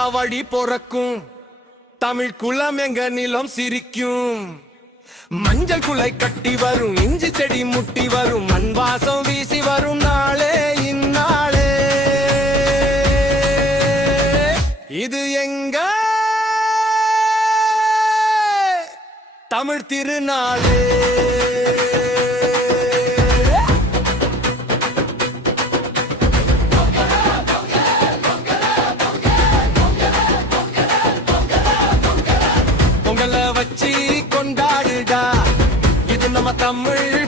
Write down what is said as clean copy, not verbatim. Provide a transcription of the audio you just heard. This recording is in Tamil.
காவடி பொறக்கும் தமிழ் குளம் எங்க நிலம் சிரிக்கும் மஞ்சள் குலை கட்டி வரும் இஞ்சி செடி முட்டி வரும் மண் வாசம் வீசி வரும் நாளே இந்நாளே இது எங்க தமிழ் திருநாளே பொங்கலை வச்சு கொண்டாடுடா இது நம்ம தமிழ்